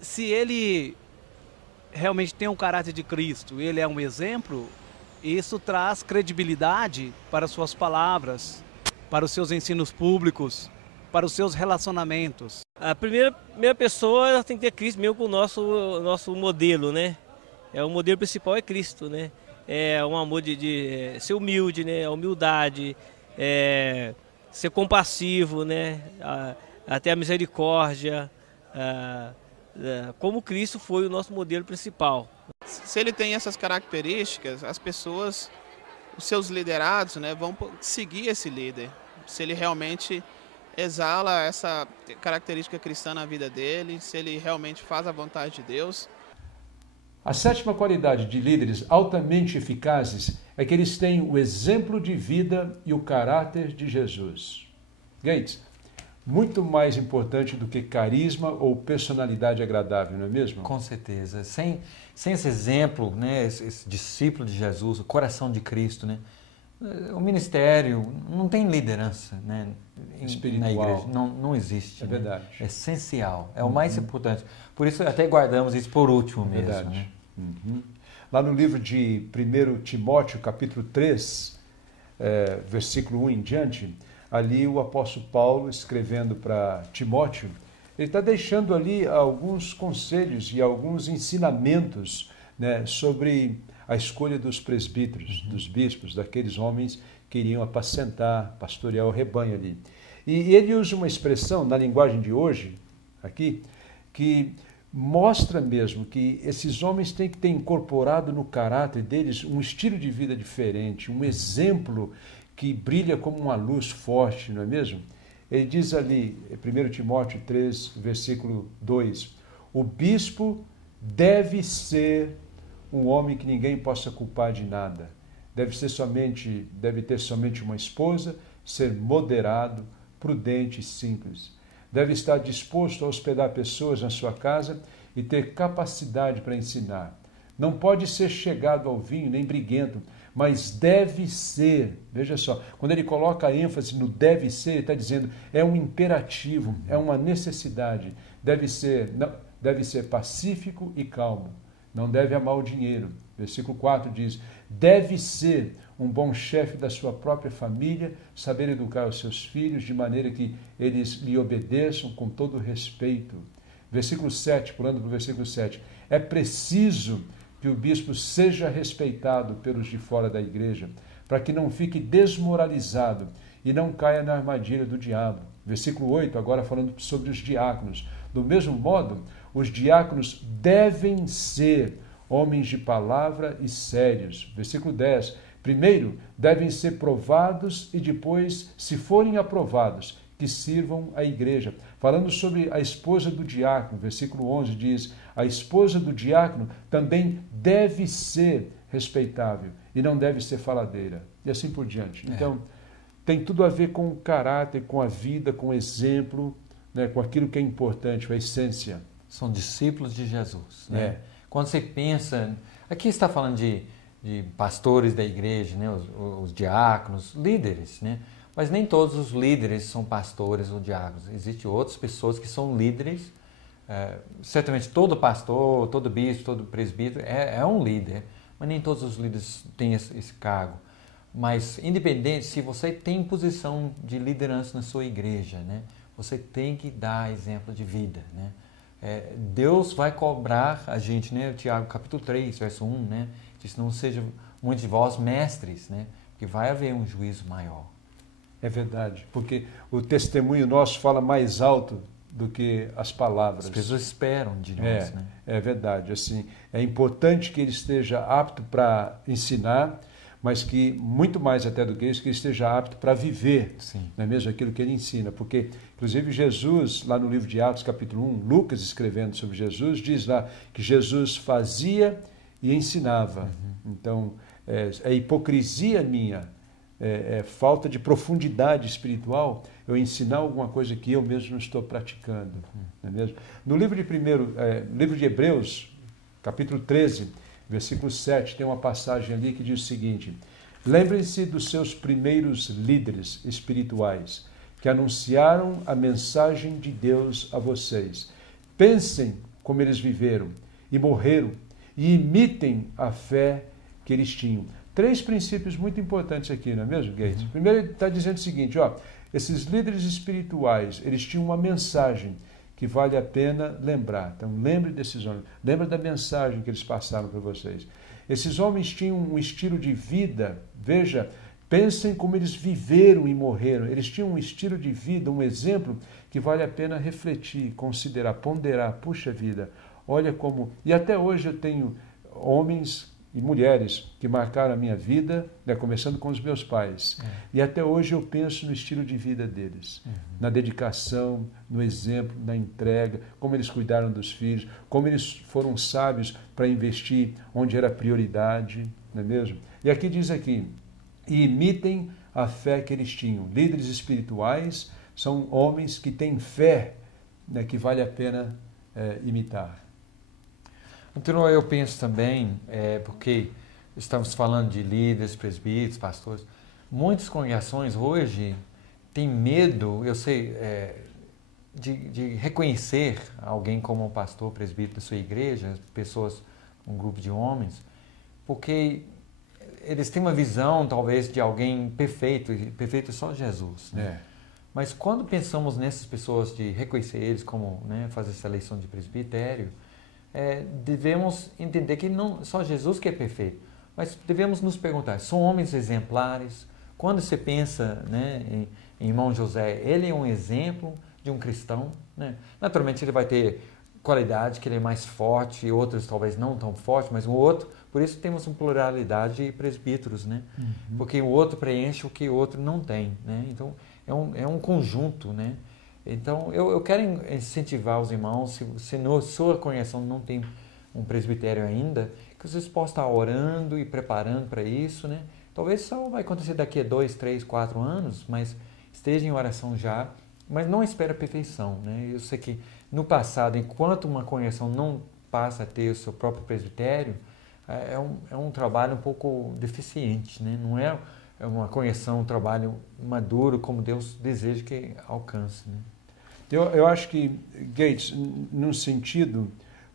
Se ele realmente tem um caráter de Cristo, ele é um exemplo, isso traz credibilidade para suas palavras, para os seus ensinos públicos, para os seus relacionamentos. A primeira pessoa ela tem que ter Cristo mesmo com o nosso modelo, né? O modelo principal é Cristo, né? É um amor de ser humilde, né? A humildade, ser compassivo, né? Até a misericórdia, como Cristo foi o nosso modelo principal. Se ele tem essas características, as pessoas, os seus liderados, né, vão seguir esse líder. Se ele realmente exala essa característica cristã na vida dele, se ele realmente faz a vontade de Deus. A sétima qualidade de líderes altamente eficazes é que eles têm o exemplo de vida e o caráter de Jesus. Gates, muito mais importante do que carisma ou personalidade agradável, não é mesmo? Com certeza. Sem esse exemplo, né, esse discípulo de Jesus, o coração de Cristo, né, o ministério não tem liderança, né, espiritual. Na igreja. Não existe. É verdade. É essencial. É o mais importante. Por isso até guardamos isso por último mesmo. Verdade. Né? Lá no livro de 1 Timóteo, capítulo 3, versículo 1 em diante, ali o apóstolo Paulo, escrevendo para Timóteo, ele está deixando ali alguns conselhos e alguns ensinamentos, né, sobre a escolha dos presbíteros, dos bispos, daqueles homens que iriam apacentar, pastorear o rebanho ali. E ele usa uma expressão na linguagem de hoje, aqui, que mostra mesmo que esses homens têm que ter incorporado no caráter deles um estilo de vida diferente, um exemplo que brilha como uma luz forte, não é mesmo? Ele diz ali, 1 Timóteo 3, versículo 2, o bispo deve ser um homem que ninguém possa culpar de nada. Deve ter somente uma esposa, ser moderado, prudente e simples. Deve estar disposto a hospedar pessoas na sua casa e ter capacidade para ensinar. Não pode ser chegado ao vinho nem briguento, mas deve ser, veja só, quando ele coloca a ênfase no deve ser, ele está dizendo, é um imperativo, é uma necessidade, deve ser pacífico e calmo, não deve amar o dinheiro. Versículo 4 diz, deve ser um bom chefe da sua própria família, saber educar os seus filhos de maneira que eles lhe obedeçam com todo respeito. Versículo 7, pulando para o versículo 7, é preciso que o bispo seja respeitado pelos de fora da igreja, para que não fique desmoralizado e não caia na armadilha do diabo. Versículo 8, agora falando sobre os diáconos. Do mesmo modo, os diáconos devem ser homens de palavra e sérios. Versículo 10, primeiro devem ser provados e depois, se forem aprovados, que sirvam a igreja. Falando sobre a esposa do diácono, versículo 11 diz, a esposa do diácono também deve ser respeitável e não deve ser faladeira. E assim por diante. Então, tem tudo a ver com o caráter, com a vida, com o exemplo, né, com aquilo que é importante, a essência. São discípulos de Jesus. Né? Quando você pensa... Aqui está falando de pastores da igreja, né, os diáconos, líderes, né? Mas nem todos os líderes são pastores ou diáconos. Existem outras pessoas que são líderes. Certamente todo pastor, todo bispo, todo presbítero é um líder, mas nem todos os líderes têm esse cargo. Mas independente, se você tem posição de liderança na sua igreja, né, você tem que dar exemplo de vida. Né? Deus vai cobrar a gente, né? Tiago capítulo 3, verso 1, né? Diz, não sejam muitos de vós mestres, né? Porque vai haver um juízo maior. É verdade, porque o testemunho nosso fala mais alto do que as palavras. As pessoas esperam de nós, né? É verdade. Assim, é importante que ele esteja apto para ensinar, mas que, muito mais até do que isso, que ele esteja apto para viver, não é mesmo? Aquilo que ele ensina. Porque, inclusive, Jesus, lá no livro de Atos, capítulo 1, Lucas escrevendo sobre Jesus, diz lá que Jesus fazia e ensinava. Então, é hipocrisia minha, falta de profundidade espiritual, eu ensinar alguma coisa que eu mesmo não estou praticando. Não é mesmo? No livro de Hebreus, capítulo 13, versículo 7, tem uma passagem ali que diz o seguinte, lembrem-se dos seus primeiros líderes espirituais, que anunciaram a mensagem de Deus a vocês. Pensem como eles viveram e morreram, e imitem a fé que eles tinham. 3 princípios muito importantes aqui, não é mesmo, Gates? Primeiro, ele está dizendo o seguinte, ó, esses líderes espirituais, eles tinham uma mensagem que vale a pena lembrar. Então, lembre desses homens. Lembre da mensagem que eles passaram para vocês. Esses homens tinham um estilo de vida, veja, pensem como eles viveram e morreram. Eles tinham um estilo de vida, um exemplo que vale a pena refletir, considerar, ponderar. Puxa vida, olha como... E até hoje eu tenho homens e mulheres que marcaram a minha vida, né, começando com os meus pais. E até hoje eu penso no estilo de vida deles, na dedicação, no exemplo, na entrega, como eles cuidaram dos filhos, como eles foram sábios para investir onde era prioridade, não é mesmo? E aqui diz aqui, e imitem a fé que eles tinham. Líderes espirituais são homens que têm fé, né, que vale a pena imitar. Então, eu penso também, porque estamos falando de líderes, presbíteros, pastores, muitas congregações hoje têm medo, eu sei, de reconhecer alguém como um pastor, presbítero da sua igreja, pessoas, um grupo de homens, porque eles têm uma visão, talvez, de alguém perfeito, e perfeito é só Jesus, né? Mas quando pensamos nessas pessoas, de reconhecer eles como, né, fazer essa eleição de presbitério, devemos entender que não só Jesus que é perfeito, mas devemos nos perguntar, são homens exemplares? Quando você pensa, né, em irmão José, ele é um exemplo de um cristão, né? Naturalmente ele vai ter qualidade que ele é mais forte, e outros talvez não tão forte, mas o outro, por isso temos uma pluralidade de presbíteros, né? Porque o outro preenche o que o outro não tem, né? Então é um conjunto, né? Então, eu quero incentivar os irmãos, se na sua congregação não tem um presbitério ainda, que vocês possam estar orando e preparando para isso, né? Talvez só vai acontecer daqui a 2, 3, 4 anos, mas esteja em oração já, mas não espere a perfeição, né? Eu sei que no passado, enquanto uma congregação não passa a ter o seu próprio presbitério, é um trabalho um pouco deficiente, né? Não é uma congregação, um trabalho maduro como Deus deseja que alcance, né? Eu acho que, Gates, num sentido,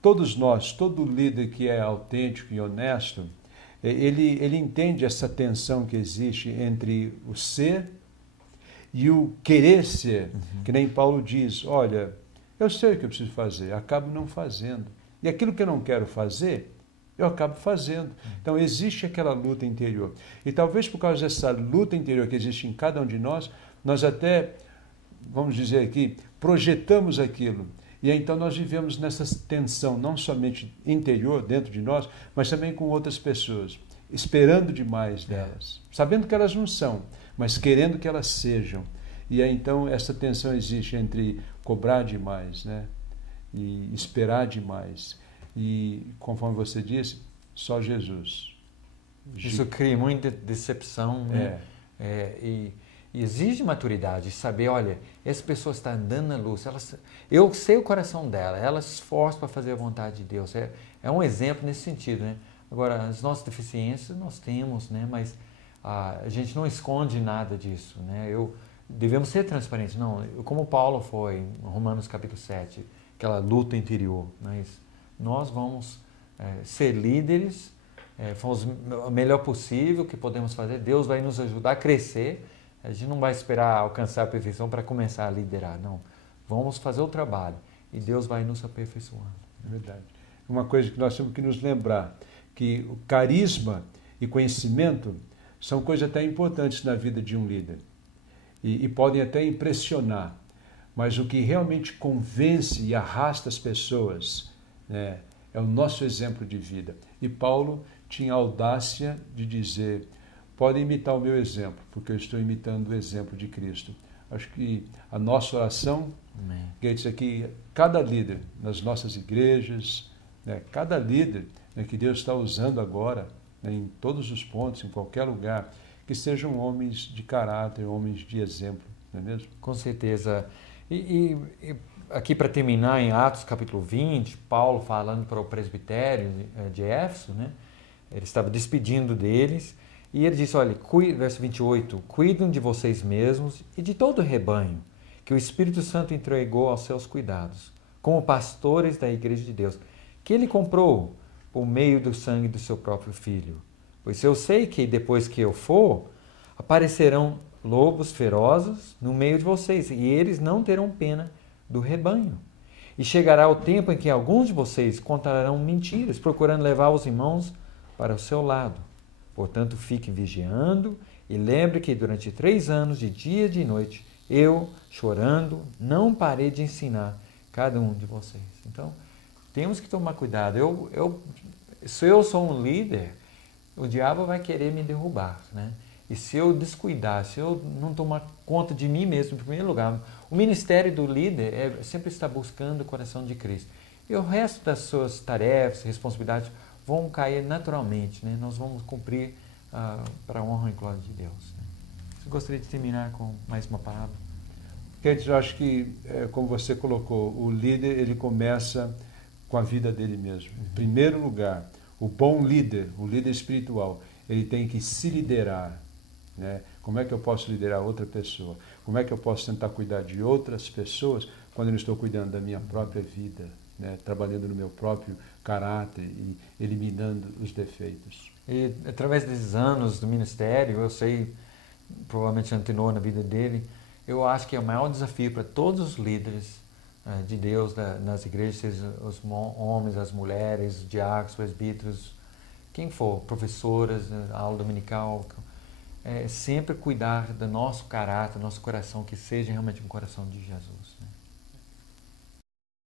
todos nós, todo líder que é autêntico e honesto, ele entende essa tensão que existe entre o ser e o querer ser, que nem Paulo diz, olha, eu sei o que eu preciso fazer, acabo não fazendo. E aquilo que eu não quero fazer, eu acabo fazendo. Então, existe aquela luta interior. E talvez por causa dessa luta interior que existe em cada um de nós até, vamos dizer aqui, projetamos aquilo. E aí, então nós vivemos nessa tensão, não somente interior, dentro de nós, mas também com outras pessoas, esperando demais delas, sabendo que elas não são, mas querendo que elas sejam. E aí, então, essa tensão existe entre cobrar demais, né, e esperar demais. E, conforme você disse, só Jesus. Isso cria muita decepção, né? E exige maturidade, saber, olha, essa pessoa está andando na luz, eu sei o coração dela, ela se esforça para fazer a vontade de Deus. É um exemplo nesse sentido, né? Agora, as nossas deficiências nós temos, né? Mas a gente não esconde nada disso, né? Devemos ser transparentes. Não, como Paulo foi em Romanos capítulo 7, aquela luta interior, mas nós vamos ser líderes, fomos o melhor possível que podemos fazer, Deus vai nos ajudar a crescer. A gente não vai esperar alcançar a perfeição para começar a liderar, não. Vamos fazer o trabalho e Deus vai nos aperfeiçoando. É verdade. Uma coisa que nós temos que nos lembrar, que o carisma e conhecimento são coisas até importantes na vida de um líder e podem até impressionar, mas o que realmente convence e arrasta as pessoas, né, é o nosso exemplo de vida. E Paulo tinha a audácia de dizer, podem imitar o meu exemplo, porque eu estou imitando o exemplo de Cristo. Acho que a nossa oração, Gates, aqui, cada líder nas nossas igrejas, né, cada líder, né, que Deus está usando agora, né, em todos os pontos, em qualquer lugar, que sejam homens de caráter, homens de exemplo, não é mesmo? Com certeza. E aqui para terminar, em Atos capítulo 20, Paulo falando para o presbitério de Éfeso, né, ele estava despedindo deles, e ele disse, olha, verso 28, cuidem de vocês mesmos e de todo o rebanho, que o Espírito Santo entregou aos seus cuidados. como pastores da igreja de Deus, que ele comprou por meio do sangue do seu próprio Filho. Pois eu sei que depois que eu for, aparecerão lobos ferozes no meio de vocês, e eles não terão pena do rebanho. E chegará o tempo em que alguns de vocês contarão mentiras, procurando levar os irmãos para o seu lado. Portanto, fique vigiando e lembre que durante 3 anos, de dia e de noite, eu, chorando, não parei de ensinar cada um de vocês. Então, temos que tomar cuidado. Se eu sou um líder, o diabo vai querer me derrubar, né? E se eu descuidar, se eu não tomar conta de mim mesmo, em primeiro lugar, o ministério do líder é sempre estar buscando o coração de Cristo. E o resto das suas tarefas, responsabilidades, vão cair naturalmente, né? Nós vamos cumprir para a honra e glória de Deus. Né? Eu gostaria de terminar com mais uma palavra. Queridos, eu acho que, como você colocou, o líder ele começa com a vida dele mesmo. Em primeiro lugar, o bom líder, o líder espiritual, ele tem que se liderar. Né? Como é que eu posso liderar outra pessoa? Como é que eu posso tentar cuidar de outras pessoas quando eu não estou cuidando da minha própria vida, né? Trabalhando no meu próprio caráter e eliminando os defeitos? E através desses anos do ministério, eu sei, provavelmente antenou na vida dele, eu acho que é o maior desafio para todos os líderes de Deus nas igrejas, seja os homens, as mulheres, os diáconos, presbíteros, quem for, professoras, aula dominical, é sempre cuidar do nosso caráter, do nosso coração, que seja realmente um coração de Jesus.